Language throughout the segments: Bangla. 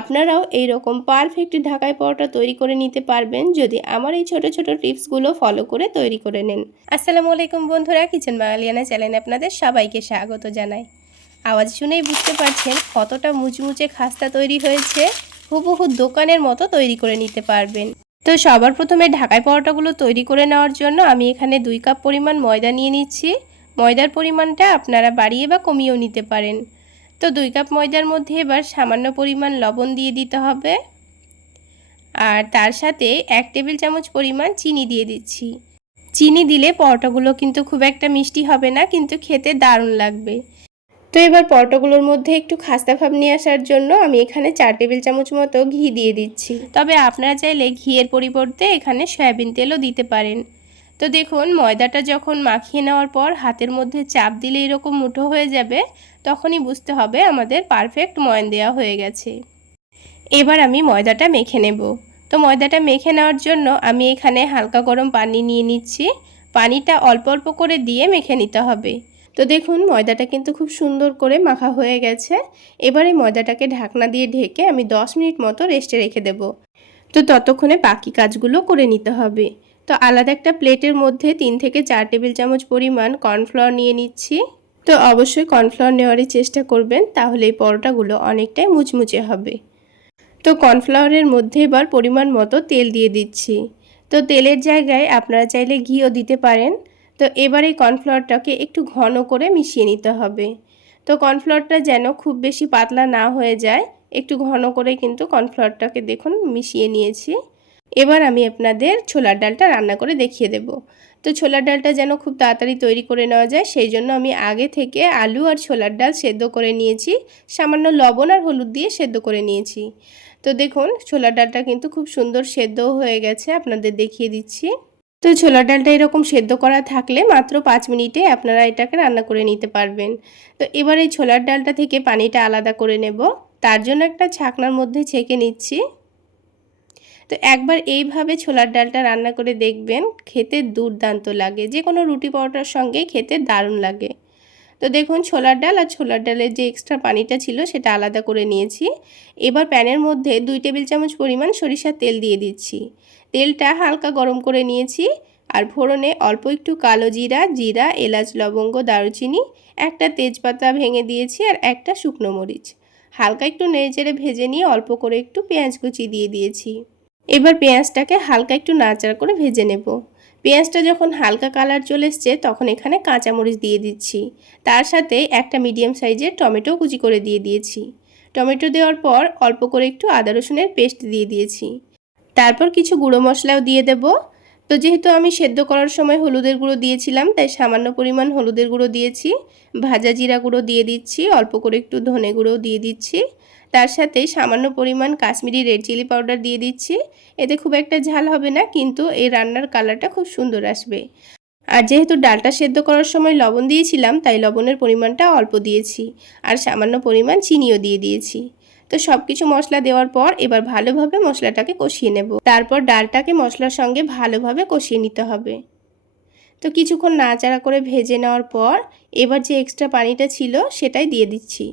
আপনারাও এই রকম পারফেক্ট ঢাকাই পরোটা তৈরি করে নিতে পারবেন যদি আমার এই ছোট ছোট টিপসগুলো ফলো করে তৈরি করে নেন। আসসালামু আলাইকুম বন্ধুরা, কিচেন বাঙালিয়ানা চ্যানেলে আপনাদের সবাইকে স্বাগত জানাই। আওয়াজ শুনেই বুঝতে পারছেন কতটা মুচমুচে খাস্তা তৈরি হয়েছে। হুবহু দোকানের মতো তৈরি করে নিতে পারবেন। তো সবার প্রথমে ঢাকাই পরোটাগুলো তৈরি করে নেওয়ার জন্য আমি এখানে 2 কাপ পরিমাণ ময়দা নিয়ে নিচ্ছি। ময়দার পরিমাণটা আপনারা বাড়িয়ে বা কমিয়েও নিতে পারেন। তো 2 কাপ ময়দার মধ্যে এবার সামান্য পরিমাণ লবণ দিয়ে দিতে হবে, আর তার সাথে 1 টেবিল চামচ পরিমাণ চিনি দিয়ে দিচ্ছি। চিনি দিলে পরোটাগুলো কিন্তু খুব একটা মিষ্টি হবে না, কিন্তু খেতে দারুণ লাগবে। তো এবার পরোটাগুলোর মধ্যে একটু খাস্তা ভাব নিয়ে আসার জন্য আমি এখানে 4 টেবিল চামচ মতো ঘি দিয়ে দিচ্ছি। তবে আপনারা চাইলে ঘিয়ের পরিবর্তে এখানে সয়াবিন তেলও দিতে পারেন। তো দেখুন, ময়দাটা যখন মাখিয়ে নেওয়ার পর হাতের মধ্যে চাপ দিলে এরকম মুঠো হয়ে যাবে, তখনই বুঝতে হবে আমাদের পারফেক্ট ময়ান দেওয়া হয়ে গেছে। এবার আমি ময়দাটা মেখে নেব। তো ময়দাটা মেখে নেওয়ার জন্য আমি এখানে হালকা গরম পানি নিয়ে নিচ্ছি। পানিটা অল্প অল্প করে দিয়ে মেখে নিতে হবে। তো দেখুন, ময়দাটা কিন্তু খুব সুন্দর করে মাখা হয়ে গেছে। এবার এই ময়দাটাকে ঢাকনা দিয়ে ঢেকে আমি 10 মিনিট মতো রেস্টে রেখে দেব। তো ততক্ষণে বাকি কাজগুলো করে নিতে হবে। তো আলাদা একটা প্লেটের মধ্যে 3 থেকে 4 টেবিল চামচ পরিমাণ কর্নফ্লাওয়ার নিয়ে নিচ্ছি। তো অবশ্যই কর্নফ্লাওয়ার নেওয়ারই চেষ্টা করবেন, তাহলে এই পরোটাগুলো অনেকটাই মুচমুচে হবে। তো কর্নফ্লাওয়ারের মধ্যে এবার পরিমাণ মতো তেল দিয়ে দিচ্ছি। তো তেলের জায়গায় আপনারা চাইলে ঘিও দিতে পারেন। তো এবার এই কর্নফ্লাওয়ারটাকে একটু ঘন করে মিশিয়ে নিতে হবে। তো কর্নফ্লাওয়ারটা যেন খুব বেশি পাতলা না হয়ে যায়, একটু ঘন করে কিন্তু কর্নফ্লাওয়ারটাকে দেখুন মিশিয়ে নিয়েছি। এবার আমি আপনাদের ছোলার ডালটা রান্না করে দেখিয়ে দেব। তো ছোলার ডালটা যেন খুব তাড়াতাড়ি তৈরি করে নেওয়া যায়, সেই জন্য আমি আগে থেকে আলু আর ছোলার ডাল সেদ্ধ করে নিয়েছি। সামান্য লবণ আর হলুদ দিয়ে সেদ্ধ করে নিয়েছি। তো দেখুন, ছোলার ডালটা কিন্তু খুব সুন্দর সেদ্ধ হয়ে গেছে, আপনাদের দেখিয়ে দিচ্ছি। তো ছোলার ডালটা এরকম সেদ্ধ করা থাকলে মাত্র 5 মিনিটে আপনারা এটাকে রান্না করে নিতে পারবেন। তো এবার এই ছোলার ডালটা থেকে পানিটা আলাদা করে নেব। তার জন্য একটা ছাকনার মধ্যে ছেঁকে নিচ্ছি। তো একবার এইভাবে ছোলার ডালটা রান্না করে দেখবেন, খেতে দুর্দান্ত লাগে। যে কোনো রুটি পরোটার সঙ্গে খেতে দারুণ লাগে। তো দেখুন, ছোলার ডাল আর ছোলার ডালের যে এক্সট্রা পানিটা ছিল সেটা আলাদা করে নিয়েছি। এবার প্যানের মধ্যে 2 টেবিল চামচ পরিমাণ সরিষার তেল দিয়ে দিচ্ছি। তেলটা হালকা গরম করে নিয়েছি। আর ফোড়নে অল্প একটু কালো জিরা, এলাচ, লবঙ্গ, দারুচিনি, একটা তেজপাতা ভেঙে দিয়েছি আর একটা শুকনো মরিচ। হালকা একটু নেড়েচেড়ে ভেজে নিয়ে অল্প করে একটু পেঁয়াজ কুচি দিয়ে দিয়েছি। এবার পেঁয়াজটাকে হালকা একটু নাড়াচাড়া করে ভেজে নেব। পেঁয়াজটা যখন হালকা কালার চলে এসছে তখন এখানে কাঁচামরিচ দিয়ে দিচ্ছি। তার সাথে একটা মিডিয়াম সাইজের টমেটো কুচি করে দিয়ে দিয়েছি। টমেটো দেওয়ার পর অল্প করে একটু আদা রসুনের পেস্ট দিয়ে দিয়েছি। তারপর কিছু গুঁড়ো মশলাও দিয়ে দেব। তো যেহেতু আমি সেদ্ধ করার সময় হলুদের গুঁড়ো দিয়েছিলাম, তাই সামান্য পরিমাণ হলুদের গুঁড়ো দিয়েছি। ভাজা জিরা গুঁড়ো দিয়ে দিচ্ছি, অল্প করে একটু ধনে গুঁড়োও দিয়ে দিচ্ছি। তার সাথে সামান্য পরিমাণ কাশ্মীরি রেড চিলি পাউডার দিয়ে দিচ্ছি। এতে খুব একটা ঝাল হবে না, কিন্তু এই রান্নার কালারটা খুব সুন্দর আসবে। আর যেহেতু ডালটা সেদ্ধ করার সময় লবণ দিয়েছিলাম, তাই লবণের পরিমাণটা অল্প দিয়েছি। আর সামান্য পরিমাণ চিনিও দিয়ে দিয়েছি। তো সব কিছু মশলা দেওয়ার পর এবার ভালোভাবে মশলাটাকে কষিয়ে নেব। তারপর ডালটাকে মশলার সঙ্গে ভালোভাবে কষিয়ে নিতে হবে। তো কিছুক্ষণ নাড়াচাড়া করে ভেজে নেওয়ার পর এবার যে এক্সট্রা পানিটা ছিল সেটাই দিয়ে দিচ্ছি।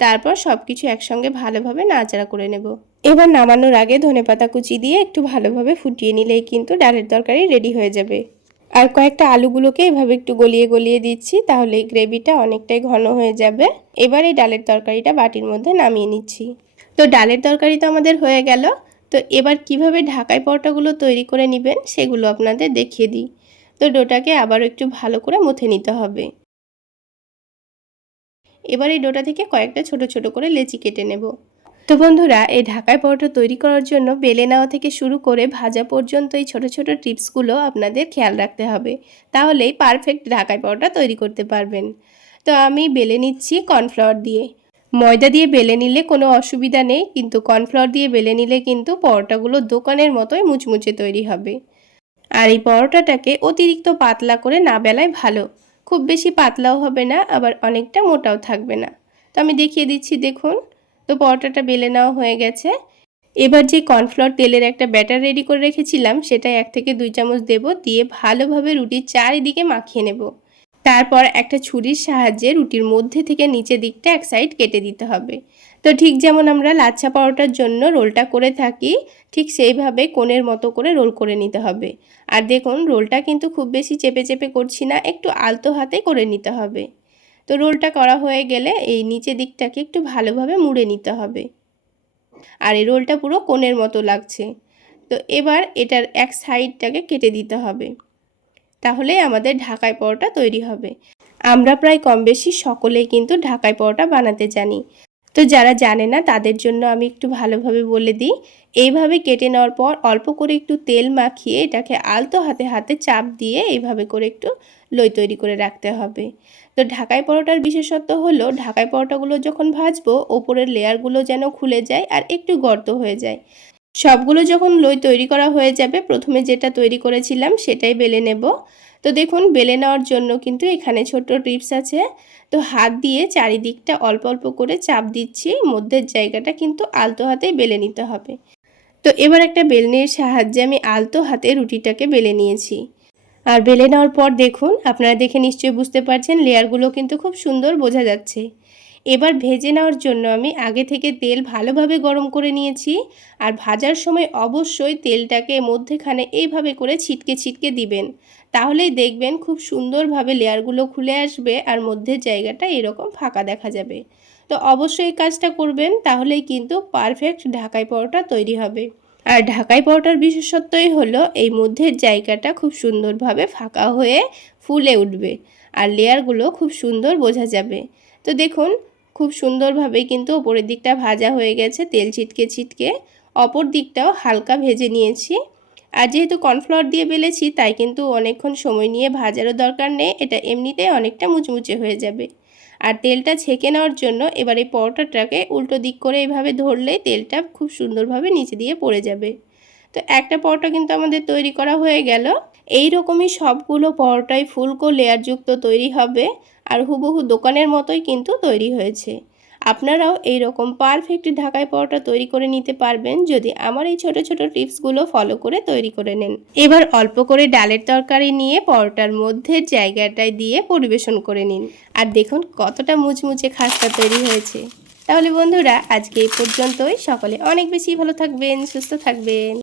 তারপর সব কিছু একসঙ্গে ভালোভাবে নাড়াচাড়া করে নেব। এবার নামানোর আগে ধনেপাতা কুচি দিয়ে একটু ভালোভাবে ফুটিয়ে নিলেই কিন্তু ডালের তরকারি রেডি হয়ে যাবে। আর কয়েকটা আলুগুলোকে এভাবে একটু গলিয়ে গলিয়ে দিচ্ছি, তাহলে এই গ্রেভিটা অনেকটাই ঘন হয়ে যাবে। এবার এই ডালের তরকারিটা বাটির মধ্যে নামিয়ে নিচ্ছি। তো ডালের তরকারি তো আমাদের হয়ে গেল। তো এবার কিভাবে ঢাকাই পরোটাগুলো তৈরি করে নেবেন সেগুলো আপনাদের দেখিয়ে দিই। তো ডোটাকে আবারও একটু ভালো করে মুথে নিতে হবে। এবার এই ডোটা থেকে কয়েকটা ছোট ছোট করে লেচি কেটে নেব। তো বন্ধুরা, এই ঢাকাই পরোটা তৈরি করার জন্য বেলে নেওয়া থেকে শুরু করে ভাজা পর্যন্ত এই ছোট ছোট টিপসগুলো আপনাদের খেয়াল রাখতে হবে, তাহলেই পারফেক্ট ঢাকাই পরোটা তৈরি করতে পারবেন। তো আমি বেলে নিচ্ছি কর্নফ্লাওয়ার দিয়ে। ময়দা দিয়ে বেলে নিলে কোনো অসুবিধা নেই, কিন্তু কর্নফ্লাওয়ার দিয়ে বেলে নিলে কিন্তু পরোটাগুলো দোকানের মতোই মুচমুচে তৈরি হবে। আর এই পরোটাটাকে অতিরিক্ত পাতলা করে না বেলাই ভালো। খুব বেশি পাতলাও হবে না, আবার অনেকটা মোটাও থাকবে না। তো আমি দেখিয়ে দিচ্ছি, দেখুন। তো পরোটাটা বেলে নেওয়া হয়ে গেছে। এবার যে কর্নফ্লাওয়ার তেলের একটা ব্যাটার রেডি করে রেখেছিলাম, সেটা 1 থেকে 2 চামচ দেব, দিয়ে ভালোভাবে রুটির চারিদিকে মাখিয়ে নেব। তারপর একটা ছুরির সাহায্যে রুটির মধ্যে থেকে নিচের দিকটা এক সাইড কেটে দিতে হবে। তো ঠিক যেমন আমরা লাচ্ছা পরোটার জন্য রোলটা করে থাকি, ঠিক সেইভাবে কোণের মতো করে রোল করে নিতে হবে। আর দেখুন রোলটা কিন্তু খুব বেশি চেপে চেপে করছি না, একটু আলতো হাতে করে নিতে হবে। তো রোলটা করা হয়ে গেলে এই নিচের দিকটাকে একটু ভালোভাবে মুড়ে নিতে হবে। আর এই রোলটা পুরো কোণের মতো লাগছে। তো এবার এটার এক সাইডটাকে কেটে দিতে হবে, তাহলে আমাদের ঢাকাই পরোটা তৈরি হবে। আমরা প্রায় কম বেশি সকলেই কিন্তু ঢাকাই পরোটা বানাতে জানি। তো যারা জানে না তাদের জন্য আমি একটু ভালোভাবে বলে দিই। এইভাবে কেটে নেওয়ার পর অল্প করে একটু তেল মাখিয়ে এটাকে আলতো হাতে হাতে চাপ দিয়ে এইভাবে করে একটু লই তৈরি করে রাখতে হবে। তো ঢাকাই পরোটার বিশেষত্ব হলো ঢাকাই পরোটাগুলো যখন ভাজবো ওপরের লেয়ারগুলো যেন খুলে যায় আর একটু গর্ত হয়ে যায়। সবগুলো যখন লই তৈরি করা হয়ে যাবে, প্রথমে যেটা তৈরি করেছিলাম সেটাই বেলে নেব। তো দেখুন বেলে নেওয়ার জন্য কিন্তু এখানে ছোট্ট টিপস আছে। তো হাত দিয়ে চারিদিকটা অল্প অল্প করে চাপ দিচ্ছি, মধ্যের জায়গাটা কিন্তু আলতো হাতেই বেলে নিতে হবে। তো এবার একটা বেলনির সাহায্যে আমি আলতো হাতে রুটিটাকে বেলে নিয়েছি। আর বেলে নেওয়ার পর দেখুন, আপনারা দেখে নিশ্চয়ই বুঝতে পারছেন লেয়ারগুলো কিন্তু খুব সুন্দর বোঝা যাচ্ছে। এবার ভেজে নেওয়ার জন্য আমি আগে থেকে তেল ভালোভাবে গরম করে নিয়েছি। আর ভাজার সময় অবশ্যই তেলটাকে মধ্যেখানে এইভাবে করে ছিটকে ছিটকে দিবেন, তাহলেই দেখবেন খুব সুন্দরভাবে লেয়ারগুলো খুলে আসবে আর মধ্যের জায়গাটা এরকম ফাঁকা দেখা যাবে। তো অবশ্যই এই কাজটা করবেন, তাহলেই কিন্তু পারফেক্ট ঢাকাই পরোটা তৈরি হবে। আর ঢাকাই পরোটার বিশেষত্বই হলো এই মধ্যের জায়গাটা খুব সুন্দরভাবে ফাঁকা হয়ে ফুলে উঠবে আর লেয়ারগুলো খুব সুন্দর বোঝা যাবে। তো দেখুন খুব সুন্দরভাবে কিন্তু ওপরের দিকটা ভাজা হয়ে গেছে তেল ছিটকে ছিটকে, অপর দিকটাও হালকা ভেজে নিয়েছি। আর যেহেতু কর্নফ্লাওয়ার দিয়ে বেলেছি তাই কিন্তু অনেকক্ষণ সময় নিয়ে ভাজারও দরকার নেই, এটা এমনিতেই অনেকটা মুচমুচে হয়ে যাবে। আর তেলটা ছেঁকে নেওয়ার জন্য এবার এই পরোটাটাকে উল্টো দিক করে এইভাবে ধরলেই তেলটা খুব সুন্দরভাবে নিচে দিয়ে পড়ে যাবে। তো একটা পরোটা কিন্তু আমাদের তৈরি করা হয়ে গেল। এই রকমই সবগুলো পরোটাই ফুলকো লেয়ারযুক্ত তৈরি হবে আর হুবহু দোকানের মতোই কিন্তু তৈরি হয়েছে। আপনারাও এই রকম পারফেক্ট ঢাকাই পরোটা তৈরি করে নিতে পারবেন যদি আমার এই ছোট ছোট টিপসগুলো ফলো করে তৈরি করে নেন। এবার অল্প করে ডালের তরকারি নিয়ে পরোটার মধ্যে জায়গাটায় দিয়ে পরিবেশন করে নিন। আর দেখুন কতটা মুচমুচে খাস্তা তৈরি হয়েছে। তাহলে বন্ধুরা আজকে এই পর্যন্তই। সকলে অনেক বেশি ভালো থাকবেন, সুস্থ থাকবেন।